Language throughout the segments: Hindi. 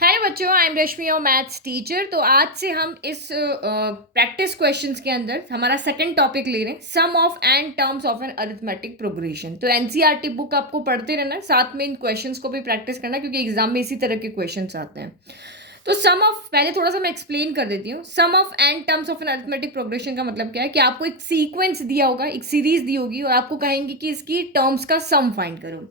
हेलो बच्चों, आई एम रश्मि और मैथ्स टीचर। तो आज से हम इस प्रैक्टिस क्वेश्चंस के अंदर हमारा सेकंड टॉपिक ले रहे हैं, sum of n terms of an arithmetic progression. तो एनसीईआरटी बुक आपको पढ़ते रहना है, साथ में इन क्वेश्चंस को भी प्रैक्टिस करना, क्योंकि एग्जाम में इसी तरह के क्वेश्चंस आते हैं। तो सम ऑफ, पहले थोड़ा सा मैं एक्सप्लेन कर देती हूँ। Sum of n terms of an arithmetic progression का मतलब क्या है कि आपको एक सीक्वेंस दिया होगा, एक सीरीज दी होगी, और आपको कहेंगे कि इसकी टर्म्स का सम फाइंड करो।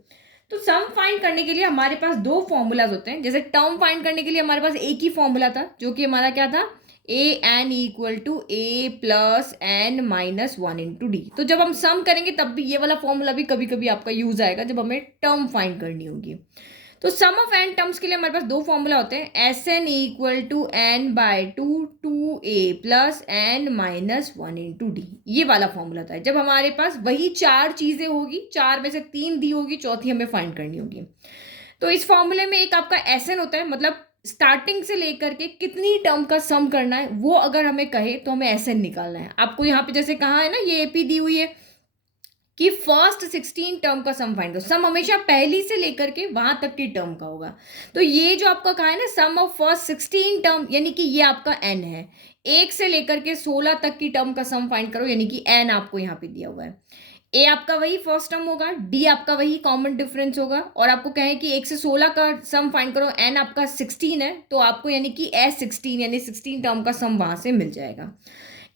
तो सम फाइंड करने के लिए हमारे पास दो फॉर्मूलाज होते हैं। जैसे टर्म फाइंड करने के लिए हमारे पास एक ही फॉर्मूला था, जो कि हमारा क्या था, a n equal to A plus N minus one into d. तो जब हम सम करेंगे तब भी ये वाला फॉर्मूला भी कभी कभी आपका यूज आएगा, जब हमें टर्म फाइंड करनी होगी। तो सम ऑफ एन टर्म्स के लिए हमारे पास दो फॉर्मूला होते हैं, S N equal to N by two two A plus N minus one into D. ये वाला फॉर्मूला था जब हमारे पास वही चार चीजें होगी, चार में से तीन दी होगी, चौथी हमें फाइंड करनी होगी। तो इस फॉर्मूले में एक आपका एस एन होता है, मतलब स्टार्टिंग से लेकर के कितनी टर्म का सम करना है वो अगर हमें कहे तो हमें एस एन निकालना है। आपको यहाँ पे जैसे कहा है ना, ये एपी दी हुई है कि फर्स्ट 16 टर्म का सम फाइंड करो। सम हमेशा पहली से लेकर के वहां तक की टर्म का होगा। तो ये जो आपका कहा है ना, सम ऑफ फर्स्ट 16 टर्म, यानी कि ये आपका एन है। एक से लेकर के 16 तक की टर्म का सम फाइंड करो, यानी कि एन आपको यहाँ पे दिया हुआ है। ए आपका वही फर्स्ट टर्म होगा, डी आपका वही कॉमन डिफरेंस होगा, और आपको कहें कि 1 से 16 का सम फाइंड करो, एन आपका 16 है, तो आपको यानी कि एस 16 यानी 16 टर्म का सम वहां से मिल जाएगा।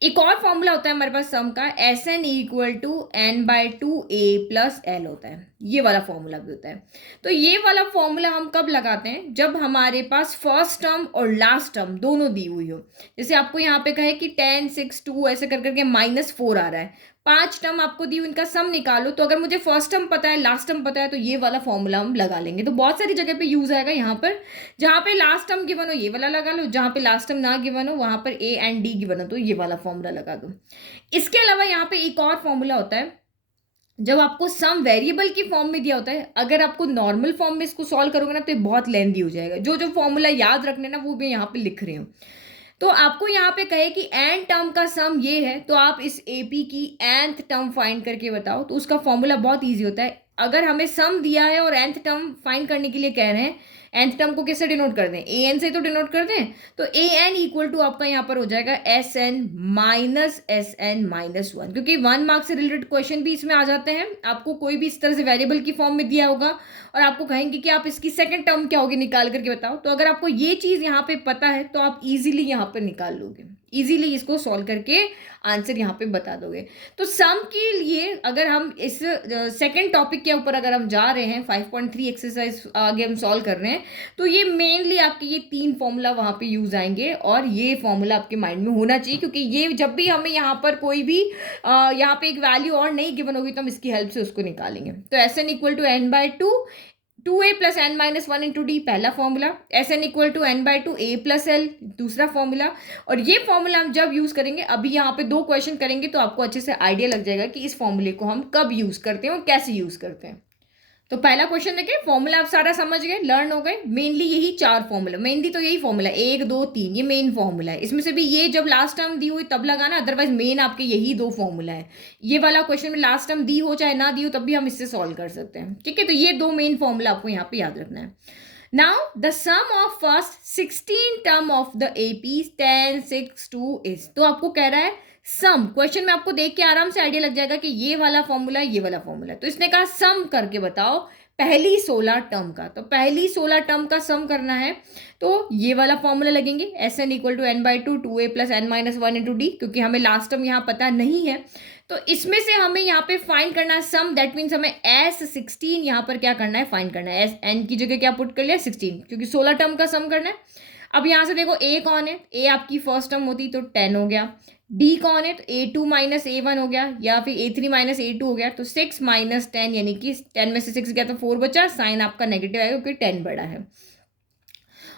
एक और फॉर्मूला होता है हमारे पास सम का, S N equal to N by two A plus L होता है। ये वाला फॉर्मूला भी होता है। तो ये वाला फॉर्मूला हम कब लगाते हैं, जब हमारे पास फर्स्ट टर्म और लास्ट टर्म दोनों दी हुई हो। जैसे आपको यहाँ पे कहे कि 10 6 2 ऐसे कर करके -4 आ रहा है, पांच टर्म आपको दी हुई, इनका सम निकालो। तो अगर मुझे फर्स्ट टर्म पता है, लास्ट टर्म पता है, तो ये वाला फॉर्मूला हम लगा लेंगे। तो बहुत सारी जगह पे यूज आएगा। यहाँ पर जहाँ पे लास्ट टर्म गिवन हो ये वाला लगा लो, जहाँ पे लास्ट टर्म ना गिवन हो वहां पर ए एंड डी गिवन हो तो ये वाला फॉर्मूला लगा दो। इसके अलावा यहाँ पे एक और फॉर्मूला होता है, जब आपको सम वेरिएबल की फॉर्म में दिया होता है। अगर आपको नॉर्मल फॉर्म में इसको सॉल्व करोगे ना तो ये बहुत लेंदी हो जाएगा। जो जो फॉर्मूला याद रखने ना वो मैं यहाँ पे लिख रही हूँ। तो आपको यहाँ पे कहे कि एन टर्म का सम ये है, तो आप इस एपी की एंथ टर्म फाइंड करके बताओ। तो उसका फॉर्मूला बहुत इजी होता है। अगर हमें सम दिया है और एंथ टर्म फाइंड करने के लिए कह रहे हैं, एंथ टर्म को किससे डिनोट कर दें, ए एन से तो डिनोट कर दें। तो ए एन इक्वल टू आपका यहाँ पर हो जाएगा S N minus S N minus one, क्योंकि 1 मार्क से रिलेटेड क्वेश्चन भी इसमें आ जाते हैं। आपको कोई भी इस तरह से वेरिएबल की फॉर्म में दिया होगा और आपको कहेंगे कि आप इसकी सेकंड टर्म क्या होगी निकाल करके बताओ। तो अगर आपको ये चीज यहाँ पे पता है तो आप इजीली यहाँ पर निकाल लोगे, इजीली इसको सॉल्व करके आंसर यहाँ पे बता दोगे। तो सम के लिए अगर हम इस सेकंड टॉपिक के ऊपर अगर हम जा रहे हैं, 5.3 एक्सरसाइज आगे हम सॉल्व कर रहे हैं, तो ये मेनली आपके ये तीन फॉर्मूला वहां पे यूज आएंगे, और ये फॉर्मूला आपके माइंड में होना चाहिए, क्योंकि ये जब भी हमें यहाँ पर कोई भी यहाँ पे एक वैल्यू और नहीं गिवन होगी तो हम इसकी हेल्प से उसको निकालेंगे। तो s N equal to N by two two A plus N minus one into d पहला formula, s N equal to N by two A plus l दूसरा फॉर्मूला। और ये फॉर्मूला हम जब यूज करेंगे, अभी यहाँ पे दो क्वेश्चन करेंगे तो आपको अच्छे से आइडिया लग जाएगा कि इस फॉर्मूले को हम कब यूज करते हैं और कैसे यूज करते हैं। तो पहला क्वेश्चन देखें, फॉर्मूला आप सारा समझ गए, लर्न हो गए। मेनली यही चार फॉर्मूला, मेनली तो यही फॉर्मूला 1 2 3, ये मेन फॉर्मूला है। इसमें से भी ये जब लास्ट टर्म दी हुई तब लगाना, अदरवाइज मेन आपके यही दो फॉर्मूला है। ये वाला क्वेश्चन में लास्ट टर्म दी हो चाहे ना दी हो तब भी हम इससे सॉल्व कर सकते हैं। ठीक है, तो ये दो मेन फॉर्मूला आपको यहाँ पे याद रखना है। Now the sum of first 16 term of the AP 10 6 2 is. तो आपको कह रहा है सम, क्वेश्चन में आपको देख के आराम से आइडिया लग जाएगा कि ये वाला फॉर्मूला ये वाला फॉर्मूला। तो इसने कहा सम करके बताओ पहली 16 टर्म का। तो पहली 16 टर्म का सम करना है तो ये वाला फॉर्मूला लगेंगे, S N equal to N by two two A plus N minus one into D, क्योंकि हमें लास्ट टर्म यहाँ पता नहीं है। तो इसमें से हमें यहाँ पे फाइंड करना है सम, दैट मीन्स हमें एस 16 यहाँ पर क्या करना है, फाइंड करना है। एस एन की जगह क्या पुट कर लिया 16, क्योंकि 16 टर्म का सम करना है। अब यहाँ से देखो ए कौन है, ए आपकी फर्स्ट टर्म होती तो 10 हो गया। डी कौन है, तो A2 माइनस A1 हो गया, या फिर A3 माइनस A2 हो गया। तो 6 माइनस 10 यानी कि 10 में से 6 गया तो 4 बचा, साइन आपका नेगेटिव आएगा क्योंकि 10 बड़ा है।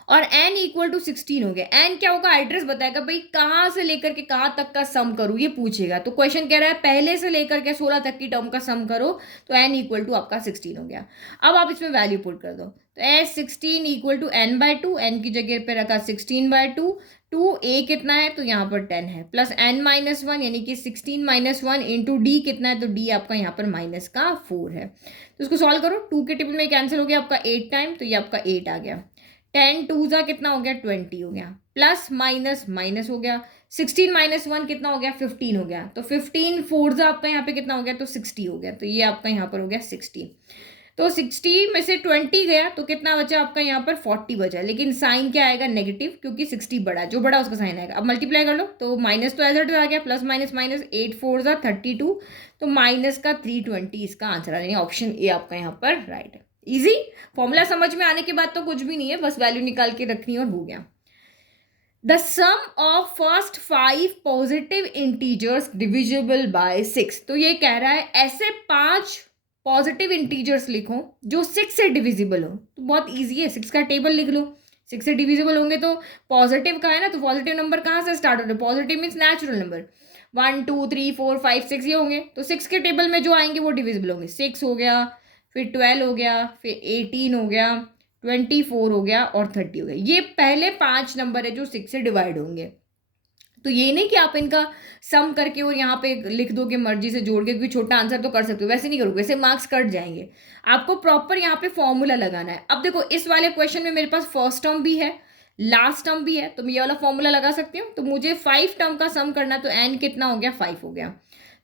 और n इक्वल टू 16 हो गया। n क्या होगा, एड्रेस बताएगा भाई कहाँ से लेकर के कहाँ तक का सम करूँ, ये पूछेगा। तो क्वेश्चन कह रहा है पहले से लेकर के 16 तक की टर्म का सम करो, तो n इक्वल टू आपका 16 हो गया। अब आप इसमें वैल्यू पुट कर दो, तो S 16 equal to N by two, N की जगह पे रखा 16 बाय टू, टू ए कितना है तो यहाँ पर 10 है, प्लस एन माइनस वन यानी कि 16 माइनस वन इंटू डी कितना है, तो डी आपका यहाँ पर माइनस का 4 है। तो इसको सॉल्व करो, 2 के टेबल में कैंसिल हो गया आपका 8 टाइम, तो ये आपका 8 आ गया। 10 टू ज़ा कितना हो गया 20 हो गया, प्लस माइनस माइनस हो गया, 16 माइनस 1 कितना हो गया 15 हो गया, तो 15 फोर ज़ा आपका यहाँ पे कितना हो गया तो 60 हो गया, तो ये आपका यहाँ पर हो गया 60। तो 60 में से 20 गया तो कितना बचा आपका यहाँ पर 40 बचा, लेकिन साइन क्या आएगा नेगेटिव, क्योंकि 60 बड़ा, जो बड़ा उसका साइन आएगा। अब मल्टीप्लाई कर लो तो माइनस तो एज इट इज आ गया, प्लस माइनस माइनस 8 फोर ज़ा 32, तो माइनस का 320 इसका आंसर आ रहा है। ऑप्शन ए आपका यहाँ पर राइट है। इजी फॉर्मूला समझ में आने के बाद तो कुछ भी नहीं है, बस वैल्यू निकाल के रखनी है और हो गया। The sum of first 5 positive integers divisible by 6, तो ये कह रहा है ऐसे 5 पॉजिटिव इंटीजर्स लिखो जो 6 से डिविजिबल हो। तो बहुत इजी है, 6 का टेबल लिख लो, 6 से डिविजिबल होंगे तो पॉजिटिव का है ना, तो पॉजिटिव नंबर कहाँ से स्टार्ट होते हैं, पॉजिटिव मीन्स नेचुरल नंबर, 1 2 3 4 5 6 ये होंगे, तो 6 के टेबल में जो आएंगे वो डिविजिबल होंगे। 6 हो गया, फिर 12 हो गया, फिर 18 हो गया, 24 हो गया और 30 हो गया। ये पहले 5 नंबर है जो 6 से डिवाइड होंगे। तो ये नहीं कि आप इनका सम करके और यहाँ पे लिख दोगे मर्जी से जोड़ के, क्योंकि छोटा आंसर तो कर सकते हो, वैसे नहीं करोगे, वैसे मार्क्स कट जाएंगे। आपको प्रॉपर यहाँ पे फॉर्मूला लगाना है। अब देखो इस वाले क्वेश्चन में मेरे पास फर्स्ट टर्म भी है, लास्ट टर्म भी है, तो मैं ये वाला फॉर्मूला लगा सकती हूँ। तो मुझे 5 टर्म का सम करना, तो एन कितना हो गया 5 हो गया,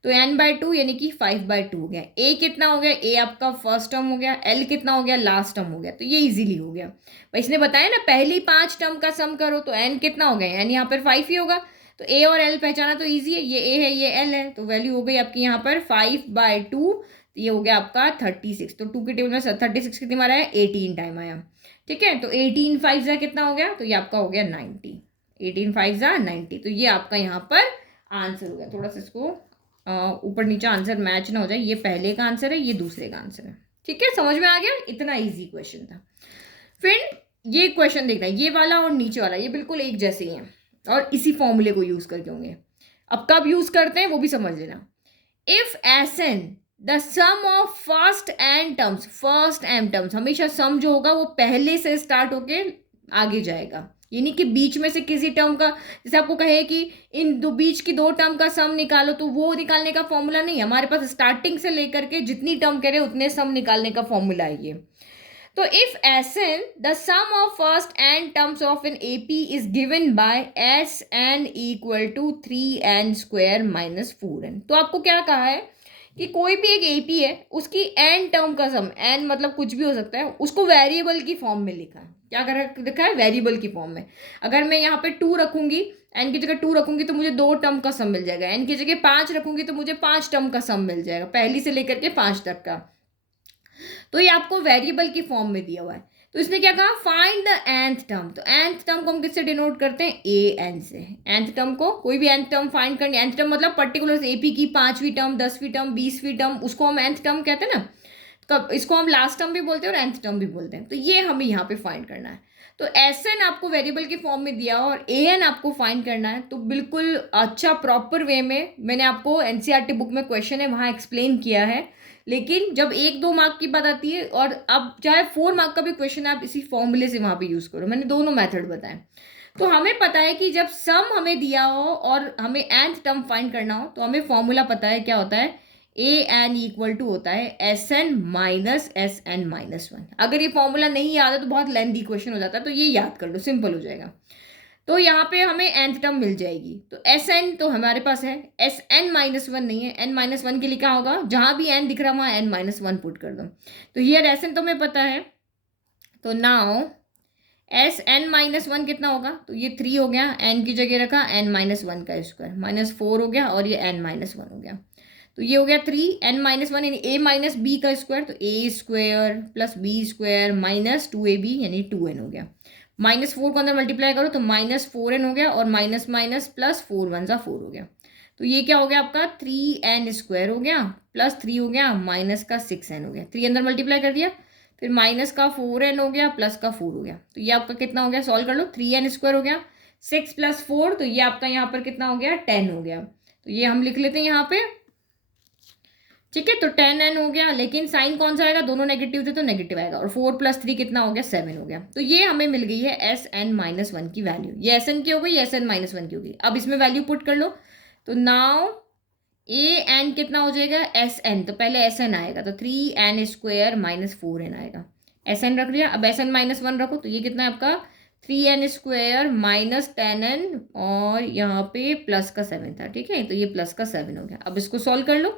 तो n/2 यानी कि 5/2 हो गया। a कितना हो गया, a आपका फर्स्ट टर्म हो गया, l कितना हो गया लास्ट टर्म हो गया, तो ये इजीली हो गया। भाई इसने बताया ना पहली 5 टर्म का सम करो, तो n कितना हो गया, n यहाँ पर 5 ही होगा, तो a और l पहचाना तो ईजी है, ये a है ये l है, तो वैल्यू हो गई आपकी यहाँ पर 5/2, तो ये हो गया आपका 36। तो 2 के टेबल में 36 कितनी बार आया, 18 टाइम आया, ठीक है। तो 18 5 जा कितना हो गया, तो ये आपका हो गया 90, 18 5 जा 90, तो ये आपका यहाँ पर आंसर हो गया। थोड़ा सा इसको ऊपर नीचे आंसर मैच ना हो जाए, ये पहले का आंसर है, ये दूसरे का आंसर है, ठीक है, समझ में आ गया। इतना इजी क्वेश्चन था। फिर ये क्वेश्चन देखना, ये वाला और नीचे वाला ये बिल्कुल एक जैसे ही हैं और इसी फॉर्मूले को यूज करके होंगे। अब कब यूज करते हैं वो भी समझ लेना। If S N the sum of first N terms, first M terms, हमेशा सम जो होगा वो पहले से स्टार्ट होके आगे जाएगा, यानी कि बीच में से किसी टर्म का, जैसे आपको कहे कि इन दो बीच की 2 टर्म का सम निकालो, तो वो निकालने का फॉर्मूला नहीं है हमारे पास, स्टार्टिंग से लेकर के जितनी टर्म कह रहे उतने सम निकालने का फॉर्मूला है ये। तो if Sn the sum of first N terms of an AP is given by Sn equal to 3n square minus 4n, तो आपको क्या कहा है कि कोई भी एक AP है, उसकी n टर्म का सम, n मतलब कुछ भी हो सकता है, उसको वेरिएबल की फॉर्म में लिखा है। क्या कर लिखा है, वेरिएबल की फॉर्म में। अगर मैं यहाँ पे 2 रखूंगी, n की जगह 2 रखूंगी तो मुझे 2 टर्म का सम मिल जाएगा, n की जगह 5 रखूंगी तो मुझे 5 टर्म का सम मिल जाएगा, पहली से लेकर के 5 तक का। तो ये आपको वेरिएबल की फॉर्म में दिया हुआ है। तो इसने क्या कहा, फाइंड द nth टर्म, तो nth टर्म को हम किससे डिनोट करते हैं, an से। nth टर्म को कोई भी nth टर्म फाइंड करनी, nth टर्म मतलब पर्टिकुलर AP की 5वीं टर्म, 10वीं टर्म, 20वीं टर्म, उसको हम nth टर्म कहते हैं ना, तो इसको हम लास्ट टर्म भी बोलते हैं और nth टर्म भी बोलते हैं। तो ये हमें यहाँ पे फाइंड करना है। तो Sn आपको वेरिएबल की फॉर्म में दिया और An आपको फाइंड करना है। तो बिल्कुल अच्छा प्रॉपर वे में मैंने आपको NCERT बुक में क्वेश्चन है वहाँ एक्सप्लेन किया है, लेकिन जब 1-2 मार्क की बात आती है और अब चाहे 4 मार्क का भी क्वेश्चन है, आप इसी फॉर्मूले से वहाँ पे यूज़ करो। मैंने दोनों मेथड बताए। तो हमें पता है कि जब सम हमें दिया हो और हमें nth टर्म फाइंड करना हो, तो हमें फॉर्मूला पता है क्या होता है, an इक्वल टू होता है Sn माइनस Sn-1। अगर ये फॉर्मूला नहीं याद है तो बहुत लेंथी क्वेश्चन हो जाता है, तो ये याद कर लो, सिंपल हो जाएगा। तो यहाँ पे हमें nth टर्म मिल जाएगी, तो Sn तो हमारे पास है, Sn-1 नहीं है, n-1 के लिए क्या होगा, जहाँ भी n दिख रहा वहाँ n-1 पुट कर दो। तो हियर Sn तो हमें पता है, तो नाउ Sn-1 कितना होगा, तो ये 3 हो गया, n की जगह रखा n-1 का स्क्वायर, -4 हो गया और ये n-1 हो गया, तो ये हो गया 3 n-1 यानी a माइनस बी का स्क्वायर, तो a square plus B square minus 2ab यानी 2n हो गया। -4 को अंदर मल्टीप्लाई करो तो -4n हो गया और माइनस माइनस प्लस 4 1 जा 4 हो गया। तो ये क्या हो गया आपका 3n स्क्वायर हो गया प्लस 3 हो गया माइनस का 6n हो गया। 3 अंदर मल्टीप्लाई कर दिया, फिर माइनस का 4n हो गया प्लस का 4 हो गया। तो ये आपका कितना हो गया, सॉल्व कर लो, 3n स्क्वायर हो गया 6 + 4, तो ये आपका यहाँ पर कितना हो गया 10 हो गया। तो ये हम लिख लेते हैं यहाँ पे, ठीक है। तो 10n हो गया, लेकिन साइन कौन सा आएगा, दोनों नेगेटिव थे तो नेगेटिव आएगा, और 4 + 3 कितना हो गया 7 हो गया। तो ये हमें मिल गई है Sn-1 की वैल्यू। ये Sn की हो गई, Sn-1 की हो गई। अब इसमें वैल्यू पुट कर लो, तो नाउ an कितना हो जाएगा Sn, तो पहले Sn आएगा तो 3n स्क्वायर माइनस 4n आएगा, एस एन रख लिया। अब एस एन माइनस वन रखो तो ये कितना है आपका 3n² माइनस 10n और यहाँ पे प्लस का 7 था, ठीक है, तो ये प्लस का 7 हो गया। अब इसको सॉल्व कर लो।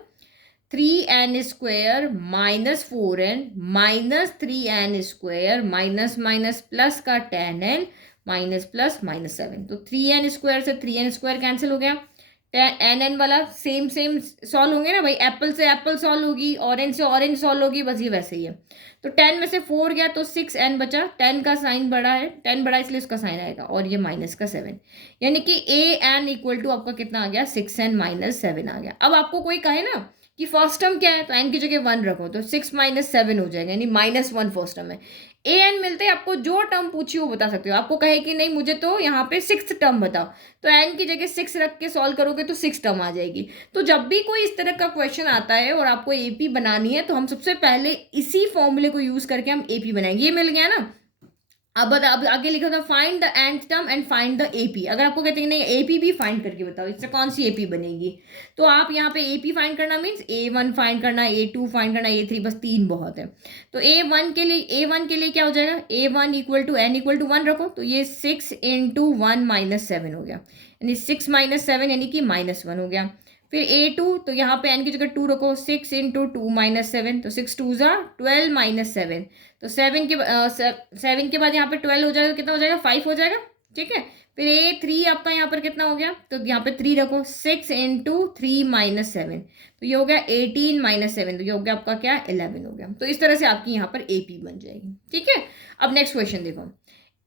3n² minus 4n minus 3n² minus minus plus का 10n माइनस प्लस माइनस 7, तो 3n² से 3n² कैंसिल हो गया। एन एन वाला सेम सेम सॉल्व होंगे ना भाई, एप्पल से एप्पल सॉल्व होगी, ऑरेंज से ऑरेंज सॉल्व होगी, बस ये वैसे ही है। तो 10 में से 4 गया तो 6n बचा, 10 का साइन बड़ा है, 10 बड़ा इसलिए इसका साइन आएगा, और ये माइनस का 7, यानी कि ए एन इक्वल टू आपका कितना आ गया 6n माइनस 7 आ गया। अब आपको कोई कहे ना कि फर्स्ट टर्म क्या है, तो एन की जगह 1 रखो तो 6 माइनस 7 हो जाएगा, यानी -1 फर्स्ट टर्म है। ए एन मिलते ही आपको जो टर्म पूछी वो बता सकते हो। आपको कहे कि नहीं मुझे तो यहाँ पे 6th टर्म बताओ, तो एन की जगह 6 रख के सॉल्व करोगे तो 6 टर्म आ जाएगी। तो जब भी कोई इस तरह का क्वेश्चन आता है और आपको एपी बनानी है तो हम सबसे पहले इसी फॉर्मूले को यूज करके हम एपी बनाएंगे। ये मिल गया ना। अब आगे लिखा था find the nth term and find the AP. अगर आपको कहते हैं नहीं एपी भी फाइंड करके बताओ, इससे कौन सी एपी बनेगी, तो आप यहाँ पे एपी फाइंड करना मीन्स A1 फाइंड करना, A2 फाइंड करना, A3, बस 3 बहुत है। तो A1 के लिए क्या हो जाएगा, A1 equal to n equal to 1 रखो तो ये 6 इंटू 1 माइनस 7 हो गया, यानी 6 माइनस 7 यानी कि -1 हो गया। फिर A2 तो यहाँ पे n की जगह 2 रखो, 6 इंटू 2 माइनस 7, तो 6 2 ज़ा 12 माइनस 7, तो 7 के बाद यहाँ पे 12 हो जाएगा, कितना हो जाएगा 5 हो जाएगा, ठीक है। फिर A3 आपका यहाँ पर कितना हो गया, तो यहाँ पे 3 रखो, 6 इंटू 3 माइनस 7, तो ये हो गया 18 माइनस 7, तो ये हो गया आपका क्या 11 हो गया। तो इस तरह से आपकी यहाँ पर AP बन जाएगी, ठीक है। अब नेक्स्ट क्वेश्चन देखो,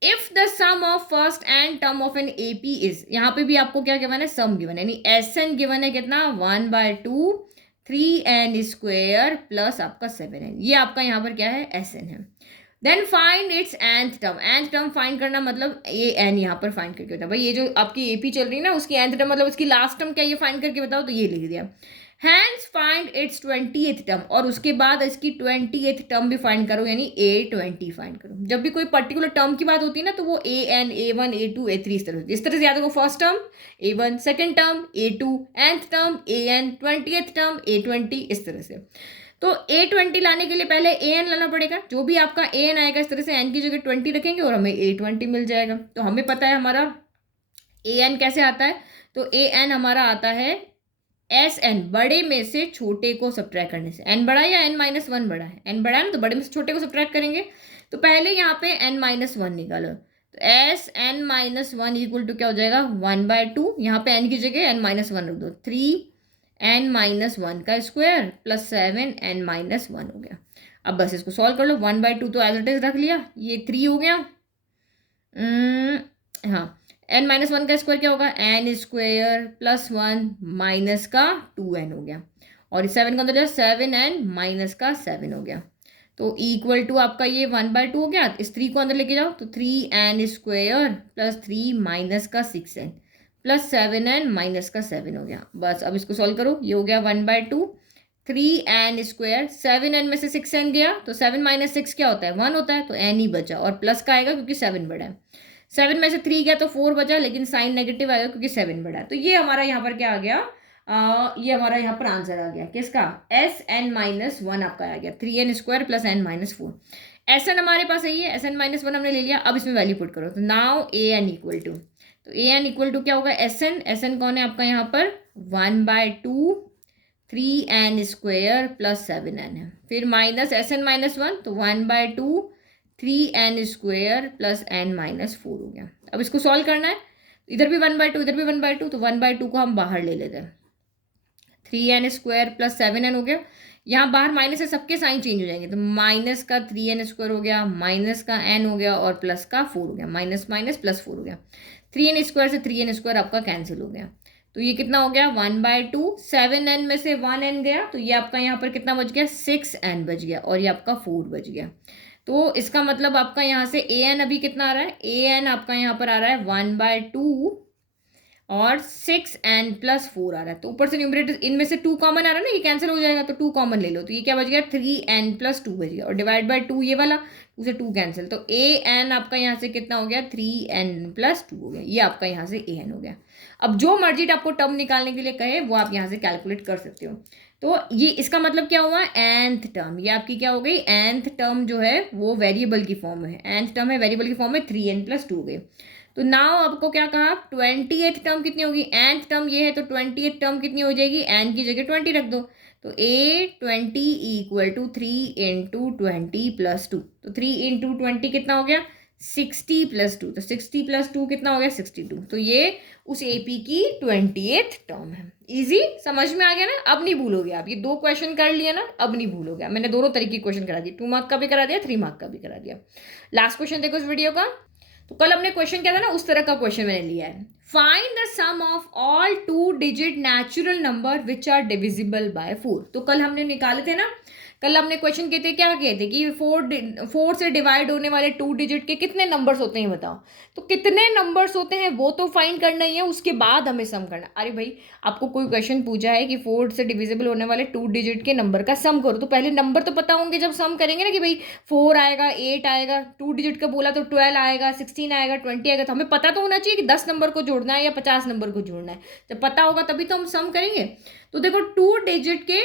if the sum of first N term of an AP is, यहाँ पे भी आपको क्या गिवन है, सम गिवन है, यानी एसएन गिवन है कितना 1/2 3n² प्लस आपका 7n, ये आपका यहाँ पर क्या है एसएन है। Then find its nth term, nth term find करना मतलब ये n यहाँ पर फाइंड करके बताओ भाई, ये जो आपकी एपी चल रही है ना उसकी nth टर्म मतलब उसकी लास्ट टर्म क्या, ये फाइंड करके बताओ, तो ये लिख दिया। Hence find its 20th term, और उसके बाद इसकी 20th टर्म भी फाइंड करो, यानी A20 फाइंड करो। जब भी कोई पर्टिकुलर टर्म की बात होती है ना तो वो AN A1 A2 A3 इस तरह से याद रखो। First term A1, second term A2, nth term AN, 20th term A20, इस तरह से। तो A20 लाने के लिए पहले AN लाना पड़ेगा, जो भी आपका AN आएगा इस तरह से n की जगह 20 रखेंगे और हमें A20 मिल जाएगा। तो हमें पता है हमारा AN कैसे आता है, तो AN हमारा आता है SN बड़े में से छोटे को सब्ट्रैक्ट करने से। n बड़ा है या n-1 बड़ा है, n बड़ा है ना, तो बड़े में से छोटे को सब्ट्रैक्ट करेंगे। तो पहले यहाँ पे n-1 निकालो, तो SN-1 इक्वल टू क्या हो जाएगा 1/2, यहाँ पे n की जगह n-1 रख दो, 3n-1 का स्क्वायर प्लस 7n-1 हो गया। अब बस इसको सॉल्व कर लो, 1/2 तो एज इट इज रख लिया, ये 3 हो गया। हाँ, n-1 का स्क्वायर क्या होगा n² प्लस 1 माइनस का 2n हो गया, और 7 का अंदर 7n-7 हो गया, तो इक्वल टू आपका ये 1/2 हो गया। इस 3 को अंदर लेके जाओ तो 3n² प्लस 3 माइनस का 6n प्लस 7n-7 हो गया। बस अब इसको सॉल्व करो, ये हो गया 1/2 3n², 7n में से 6n गया तो 7 माइनस 6 क्या होता है 1 होता है, तो n ही बचा, और प्लस का आएगा क्योंकि 7 बड़ा है। 7 में से 3 गया तो 4 बचा, लेकिन साइन नेगेटिव आएगा क्योंकि 7 बड़ा है। तो ये हमारा यहाँ पर क्या आ गया, ये हमारा यहाँ पर आंसर आ गया किसका, SN-1 आपका आ गया, 3n² प्लस n-4। SN हमारे पास यही है, SN-1 हमने ले लिया। अब इसमें वैल्यू पुट करो, तो नाउ AN इक्वल टू, तो AN इक्वल टू क्या होगा SN कौन है आपका यहाँ पर 1/2 3n² प्लस 7n है, फिर माइनस SN-1 तो 1/2 3n² प्लस n-4 हो गया। अब इसको सॉल्व करना है, इधर भी 1/2 इधर भी 1/2, तो 1/2 को हम बाहर ले लेते हैं, 3n² प्लस 7n हो गया। यहाँ बाहर माइनस है, सबके साइन चेंज हो जाएंगे, तो माइनस का 3n² हो गया, माइनस का n हो गया, और प्लस का 4 हो गया, माइनस माइनस प्लस 4 हो गया। 3n² से 3n² आपका कैंसिल हो गया, तो ये कितना हो गया 1/2, 7n में से 1n गया तो ये आपका यहाँ पर कितना बच गया 6n बच गया, और ये आपका 4 बच गया। तो इसका मतलब आपका यहाँ से AN अभी कितना आ रहा है, AN आपका यहाँ पर आ रहा है 1/2 और 6n प्लस 4 आ रहा है। तो ऊपर से न्यूमरेटर इनमें से 2 कॉमन आ रहा है ना, ये कैंसिल हो जाएगा, तो 2 कॉमन ले लो, तो ये क्या बच गया 3n प्लस 2 बच गया, और डिवाइड बाय 2 ये वाला, 2 से 2 कैंसिल, तो AN आपका यहाँ से कितना हो गया 3n प्लस 2 हो गया, ये आपका यहाँ से AN हो गया। अब जो मर्जी आपको टर्म निकालने के लिए कहे वो आप यहाँ से कैलकुलेट कर सकते हो। तो ये इसका मतलब क्या हुआ, nth टर्म, ये आपकी क्या हो गई, nth टर्म जो है वो वेरिएबल की फॉर्म में है, nth टर्म है वेरिएबल की फॉर्म में, 3n+2 हो गई। तो नाउ आपको क्या कहा, 20th टर्म कितनी होगी, nth टर्म ये है तो 20th टर्म कितनी हो जाएगी, n की जगह 20 रख दो, तो a20 इक्वल टू 3 × 20 + 2, तो 3 × 20 कितना हो गया, 60 + 2, तो 60 + 2 कितना हो गया, 62। तो ये उस एपी की 20th टर्म है। इजी, समझ में आ गया ना, अब नहीं भूलोगे आप, ये 2 क्वेश्चन कर लिया ना, अब नहीं भूलोगे। मैंने दोनों तरीके के क्वेश्चन करा दिए, 2 मार्क का भी करा दिया, 3 मार्क का भी करा दिया। लास्ट क्वेश्चन देखो इस वीडियो का। तो कल हमने क्वेश्चन क्या था ना, उस तरह का क्वेश्चन मैंने लिया है, find the sum of all 2-digit natural number which are divisible by 4। तो कल हमने निकाले थे ना, कल हमने क्वेश्चन किए थे, क्या किए थे कि 4 से डिवाइड होने वाले 2 डिजिट के कितने नंबर्स होते हैं बताओ। तो कितने नंबर्स होते हैं वो तो फाइंड करना ही है, उसके बाद हमें सम करना। अरे भाई, आपको कोई क्वेश्चन पूछा है कि 4 से डिविजिबल होने वाले 2 डिजिट के नंबर का सम करो, तो पहले नंबर तो पता होंगे जब सम करेंगे ना, कि भाई 4 आएगा, 8 आएगा, 2 डिजिट का बोला तो 12 आएगा, 16 आएगा, 20 आएगा। तो हमें पता तो होना चाहिए कि 10 नंबर को जोड़ना है या 50 नंबर को जोड़ना है। जब पता होगा तभी तो हम सम करेंगे। तो देखो 2 डिजिट के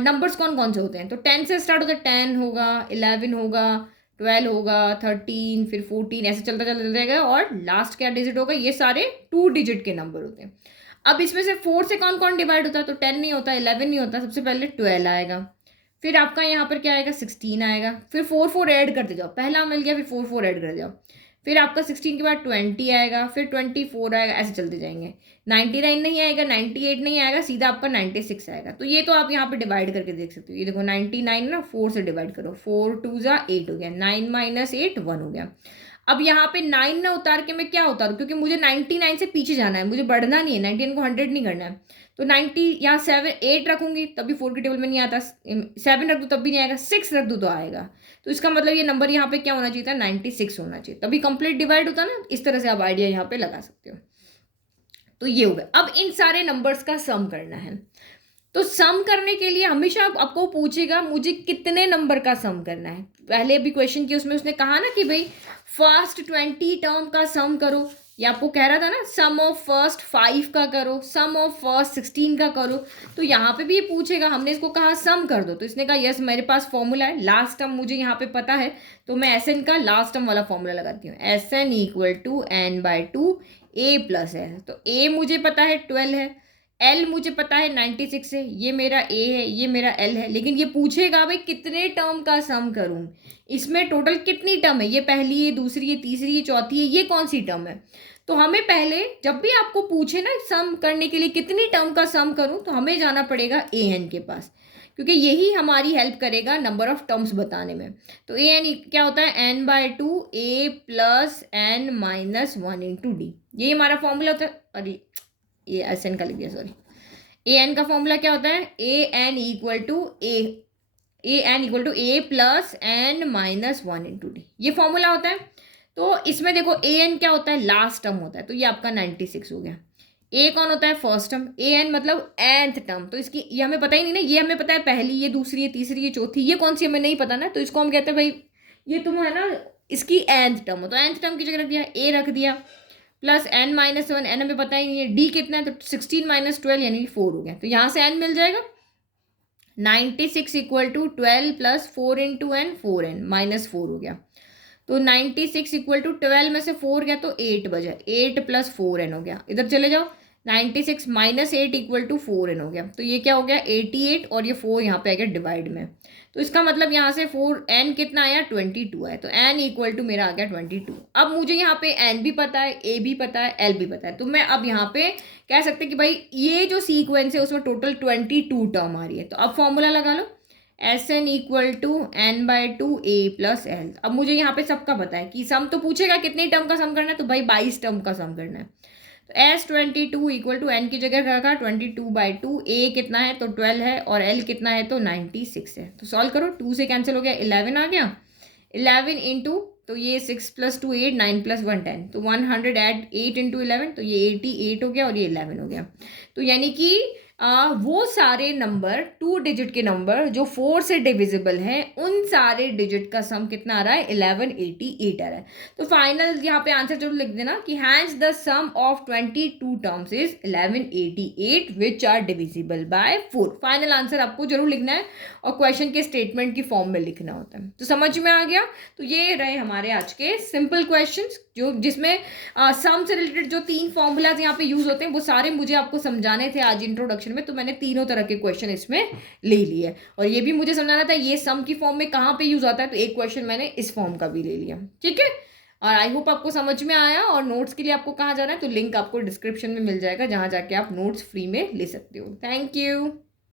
नंबर्स कौन कौन से होते हैं, तो 10 से स्टार्ट होता है, 10 होगा, 11 होगा, 12 होगा, 13, फिर 14, ऐसे चलता चलता जाएगा, और लास्ट क्या डिजिट होगा, ये सारे 2 डिजिट के नंबर होते हैं। अब इसमें से 4 से कौन कौन डिवाइड होता है, तो 10 नहीं होता, 11 नहीं होता, सबसे पहले 12 आएगा, फिर आपका यहाँ पर क्या आएगा, 16 आएगा, फिर 4 ऐड करते जाओ, पहला मिल गया, फिर 4 ऐड कर जाओ, फिर आपका 16 के बाद 20 आएगा, फिर 24 आएगा, ऐसे चलते जाएंगे। 99 नहीं आएगा, 98 नहीं आएगा, सीधा आपका 96 आएगा। तो ये तो आप यहाँ पे डिवाइड करके देख सकते हो। ये देखो 99 ना, 4 से डिवाइड करो, 4 2 ज़ा 8 हो गया, 9 - 8 1 हो गया। अब यहाँ पे 9 ना उतार के मैं क्या उतारूँ, क्योंकि मुझे 99 से पीछे जाना है, मुझे बढ़ना नहीं है, 99 को 100 नहीं करना है। तो 90 यहाँ 8 रखूंगी तभी 4 के टेबल में नहीं आता, 7 रख दूँ तब भी नहीं आएगा, 6 रख दूँ तो आएगा। तो इसका मतलब ये नंबर यहाँ पे क्या होना चाहिए था, 96 होना चाहिए, तभी कंप्लीट डिवाइड होता ना। इस तरह से आप आइडिया यहाँ पे लगा सकते हो। तो ये हो गया। अब इन सारे नंबर्स का सम करना है। तो सम करने के लिए हमेशा आपको पूछेगा मुझे कितने नंबर का सम करना है। पहले भी क्वेश्चन किया उसमें उसने कहा ना कि भाई फर्स्ट 20 टर्म का सम करो, ये आपको कह रहा था ना, सम ऑफ फर्स्ट 5 का करो, सम ऑफ फर्स्ट 16 का करो। तो यहाँ पे भी ये पूछेगा, हमने इसको कहा सम कर दो, तो इसने कहा यस मेरे पास फॉर्मूला है, लास्ट टर्म मुझे यहाँ पे पता है, तो मैं एस एन का लास्ट टर्म वाला फॉर्मूला लगाती हूँ, S N equal to n/2 a plus है। तो a मुझे पता है 12 है, एल मुझे पता है 96 है, ये मेरा ए है, ये मेरा एल है। लेकिन ये पूछेगा भाई कितने टर्म का सम करूं, इसमें टोटल कितनी टर्म है, ये पहली है, दूसरी है, तीसरी है, चौथी है, ये कौन सी टर्म है। तो हमें पहले जब भी आपको पूछे ना सम करने के लिए कितनी टर्म का सम करूं, तो हमें जाना पड़ेगा ए एन के पास, क्योंकि यही हमारी हेल्प करेगा नंबर ऑफ टर्म्स बताने में। तो ए एन क्या होता है, n/2 a plus n - 1 × d, ये हमारा फॉर्मूला होता है। अरे ये एस एन का लिख दिया, सॉरी। ए एन का फॉर्मूला क्या होता है, a n equal to A plus n - 1 × d, ये फॉर्मूला होता है। तो इसमें देखो ए एन क्या होता है, लास्ट टर्म होता है, तो ये आपका 96 हो गया। ए कौन होता है, फर्स्ट टर्म, ए एन मतलब nth टर्म, तो इसकी ये हमें पता ही नहीं ना, ये हमें पता है पहली, ये दूसरी, ये तीसरी, ये चौथी, ये कौन सी हमें नहीं पता ना, तो इसको हम कहते हैं भाई ये तुम है ना इसकी nth टर्म हो, तो nth टर्म की जगह रख दिया, ए रख दिया, प्लस n - 1, n हमें पता ही नहीं है, d कितना है, तो 16 - 12 यानी 4 हो गया। तो यहाँ से n मिल जाएगा, 96 equal to 12 plus 4 × n 4n -4 हो गया। तो 96 इक्वल टू 12 में से 4 गया तो 8 बजा, 8 प्लस 4n हो गया। इधर चले जाओ, 96 - 8 इक्वल टू 4n हो गया। तो ये क्या हो गया, 88, और ये 4 यहाँ पे आ गया डिवाइड में। तो इसका मतलब यहाँ से 4n कितना आया, 22 आया। तो n इक्वल टू मेरा आ गया 22। अब मुझे यहाँ पे n भी पता है, a भी पता है, l भी पता है, तो मैं अब यहाँ पे कह सकते हैं कि भाई ये जो सीक्वेंस है उसमें टोटल 22 टर्म आ रही है। तो अब फॉर्मूला लगा लो, s N equal to n/2 a plus l. अब मुझे यहाँ पे सबका पता है कि सम तो पूछेगा कितनी टर्म का सम करना है, तो भाई 22 टर्म का सम करना है। तो S22 इक्वल टू n की जगह रखा 22/2, a कितना है तो 12 है, और l कितना है तो 96 है। तो सॉल्व करो, 2 से कैंसिल हो गया, 11 आ गया, 11 इंटू, तो ये 6 + 2 8, 9 + 1 10, तो 100 ऐड 8 × 11, तो ये 88 हो गया, और ये 11 हो गया। तो यानी कि वो सारे नंबर 2 डिजिट के नंबर जो 4 से डिविजिबल हैं, उन सारे डिजिट का सम कितना आ रहा है? 1188 आ रहा है। तो फाइनल यहाँ पे आंसर जरूर लिख देना कि hence the sum of 22 terms is 1188 which are divisible by 4। Final answer आपको जरूर लिखना है और क्वेश्चन के स्टेटमेंट की फॉर्म में लिखना होता है। तो समझ में आ गया? तो ये रहे हमारे आज के सिंपल क्वेश्चंस, जो जिसमें सम से रिलेटेड जो 3 फॉर्मूलाज यहाँ पे यूज होते हैं वो सारे मुझे आपको समझाने थे आज इंट्रोडक्शन में, तो मैंने तीनों तरह के क्वेश्चन इसमें ले लिए। और ये भी मुझे समझाना था ये सम की फॉर्म में कहाँ पे यूज आता है, तो एक क्वेश्चन मैंने इस फॉर्म का भी ले लिया। ठीक है, और आई होप आपको समझ में आया। और नोट्स के लिए आपको कहाँ जाना है, तो लिंक आपको डिस्क्रिप्शन में मिल जाएगा, जहाँ जाके आप नोट्स फ्री में ले सकते हो। Thank you.